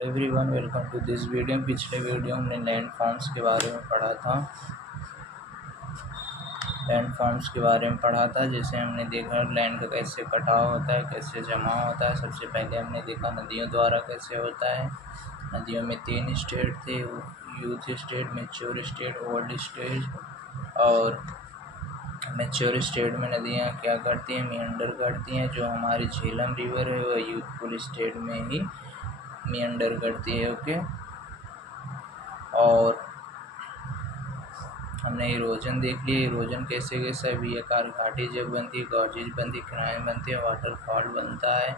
Everyone welcome to this video. पिछले video हमने land forms के बारे में पढ़ा था। जैसे हमने देखा लैंड का कैसे कटाव होता है, कैसे जमा होता है। सबसे पहले हमने देखा नदियों द्वारा कैसे होता है। नदियों में 3 स्टेज थे, youth stage, mature stage, old stage. और मैच्योर स्टेज में नदियाँ क्या करती हैं, मीअंडर करती हैं। जो हमारी झेलम रिवर है वह यूथफुल स्टेज में ही मीअंडर करती है। ओके। और हमने इरोजन देख लिया। इरोजन कैसे कैसे अभी आकार घाटी जब बनती है, गॉर्जेज बनती है, क्राइन बनती है, वाटरफॉल बनता है,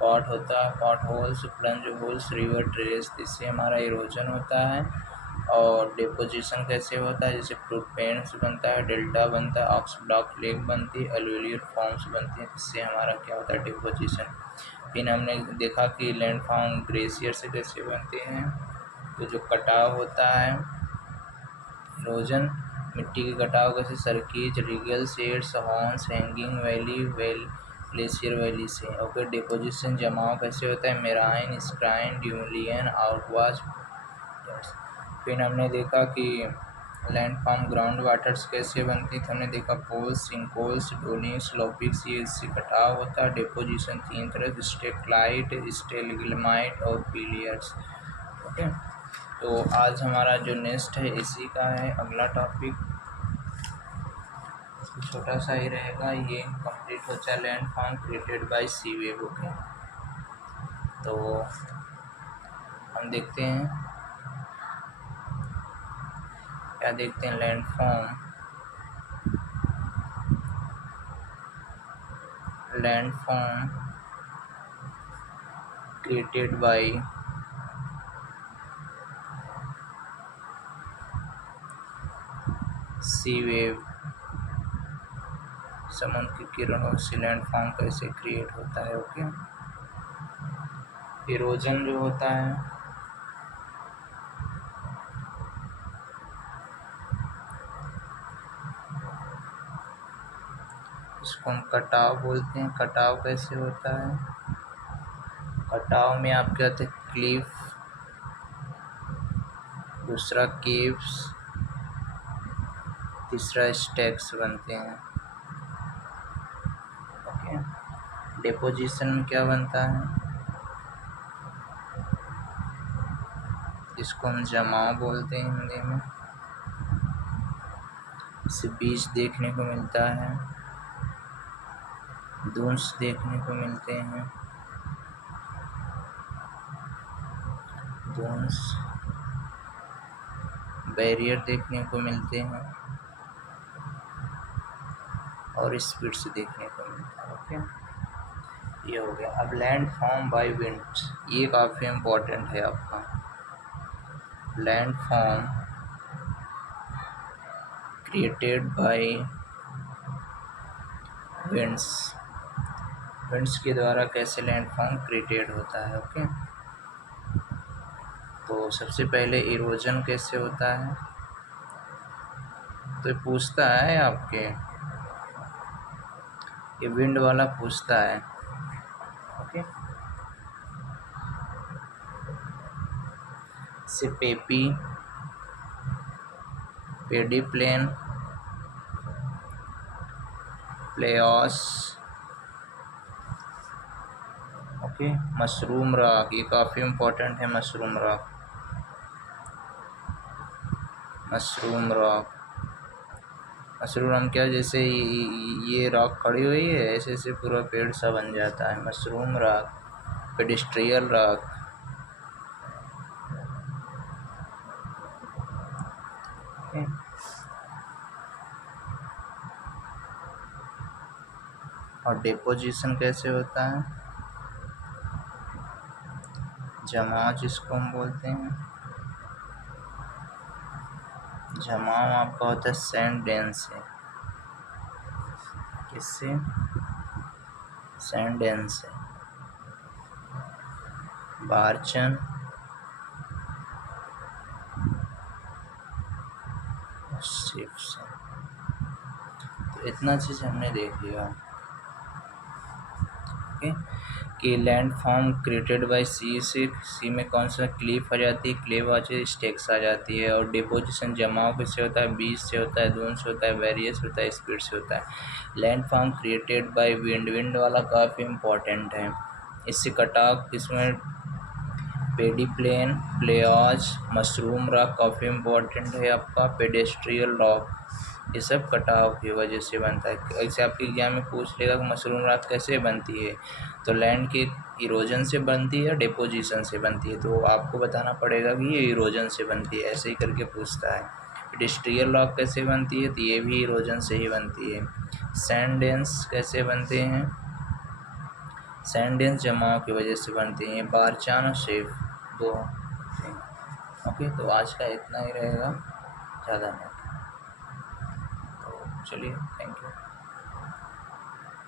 पॉट होता है, pot holes, plunge holes, river trace, इससे हमारा इरोजन होता है। और डिपोजिशन कैसे होता है, जैसे फ्रूट पेंट्स बनता है, डेल्टा बनता है, ऑक्स ब्लॉक लेक बनती है, एलुवियल फॉर्म्स बनती है, इससे हमारा क्या होता है, डिपोजिशन। फिर हमने देखा कि लैंड फॉर्म ग्लेशियर से कैसे बनते हैं। तो जो कटाव होता है, इरोजन, मिट्टी के कटाव कैसे, cirques, riegel, sheds, horns, hanging valley, glacier valley से। ओके। डिपोजिशन, जमाव कैसे होता है, मेराइन, स्क्राइन, ड्यूलियन, आउटवाश। फिर हमने देखा कि लैंडफॉर्म ग्राउंड वाटर्स कैसे बनती थी। हमने देखा पोल्स, सिंकोल्स, डोलिंग, स्लोपिक्स, ये इससे कटाव होता है। डिपोजिशन 3 तरह, स्टेलाइट, स्टेलग्माइट और पिलियर्स। ओके। तो आज हमारा जो नेक्स्ट है इसी का है अगला टॉपिक, छोटा सा ही रहेगा। ये कंप्लीट हो जाए land form created by sea wave. Okay. तो हम देखते हैं क्या देखते हैं। Land form created by sea wave. समुद्र की किरणों से लैंड फॉर्म कैसे क्रिएट होता है। ओके। इरोजन जो होता है, इसको हम कटाव बोलते हैं। कटाव कैसे होता है, कटाव में आप कहते हैं क्लिफ, दूसरा केव्स, तीसरा स्टैक्स बनते हैं। ओके। डिपोजिशन में क्या बनता है, इसको हम जमाव बोलते हैं हिंदी में। इससे बीज देखने को मिलता है, दूंस देखने को मिलते हैं, दूंस, बैरियर देखने को मिलते हैं और स्पीड्स देखने को मिलता है। ओके। ये हो गया। अब लैंड फॉर्म बाय विंड्स, ये काफ़ी इम्पोर्टेंट है आपका। Land form created bye winds, winds के द्वारा कैसे लैंड फॉर्म क्रिएटेड होता है। ओके। तो सबसे पहले इरोजन कैसे होता है, तो पूछता है आपके, ये विंड वाला पूछता है। ओके। से पेपी, पेडी प्लेन, प्लेओस, ओके, मशरूम रॉक, ये काफ़ी इम्पोर्टेंट है। Mushroom rock, mushroom rock, mushroom क्या, जैसे ये रॉक खड़ी हुई है ऐसे ऐसे पूरा पेड़ सा बन जाता है, मशरूम रॉक। पेडिस्ट्रियल रॉक, और डिपोजिशन कैसे होता है, जमाव जिसको हम बोलते हैं। जमाव आपका होता है सैंड डेन से। किससे, सैंड डेन से। बारचन, शिप से। तो इतना चीज़ हमने देख लिया। ओके। कि लैंड फॉर्म क्रिएटेड बाय सी से सी में कौन सा क्लीफ आ जाती है, क्लेव आ जाती है, स्टेक्स आ जाती है। और डिपोजिशन जमाव किससे होता है, बीज से होता है, दून से होता है, वेरियस होता है, स्पीड से होता है। Land form created by wind, wind वाला काफ़ी इंपॉर्टेंट है। इससे कटाव किसमें, पेडी प्लेन, प्लेयाज, मशरूम रॉक काफ़ी इम्पोर्टेंट है आपका, पेडेस्ट्रियल रॉक, ये सब कटाव की वजह से बनता है। ऐसे आपके एग्जाम में पूछ लेगा कि मशरूम रॉक कैसे बनती है, तो लैंड के इरोजन से बनती है, डिपोजिशन से बनती है, तो आपको बताना पड़ेगा कि ये इरोजन से बनती है, ऐसे ही करके पूछता है। पेडेस्ट्रियल रॉक कैसे बनती है, तो ये भी इरोजन से ही बनती है। सैंडेंस कैसे बनते हैं, सैंडेंस जमाव की वजह से बनते हैं। बारचान और शेफ दो। ओके, तो आज का इतना ही रहेगा, ज़्यादा नहीं। तो चलिए, थैंक यू।